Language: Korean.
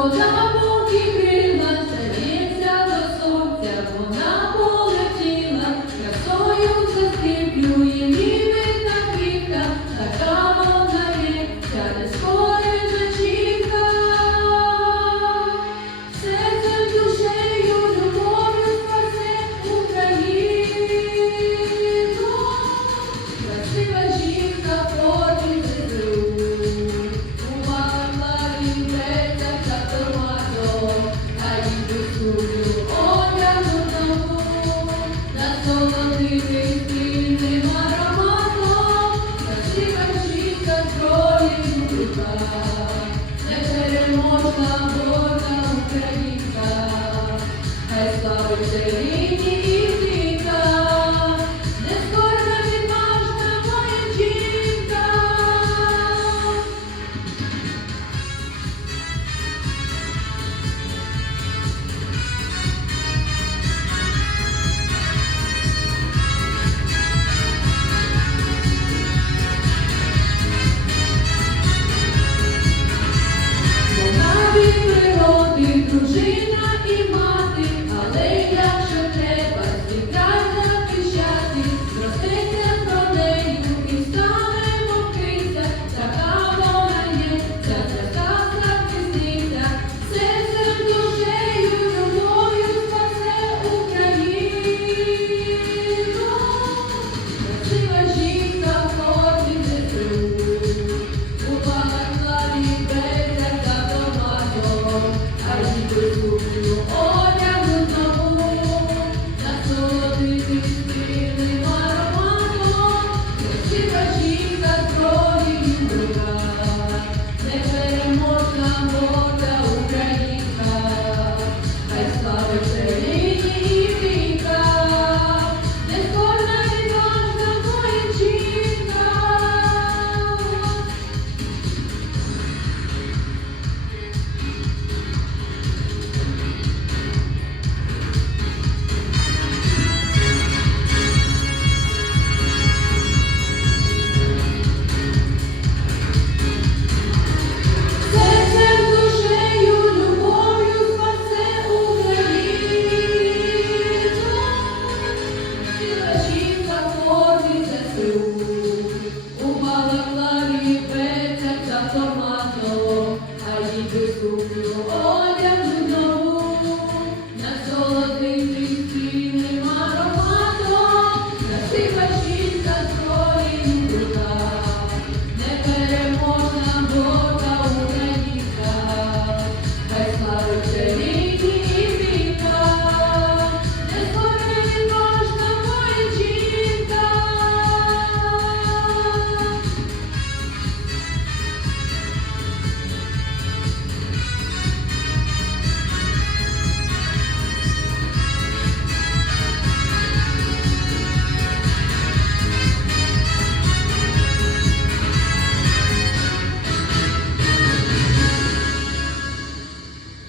Вона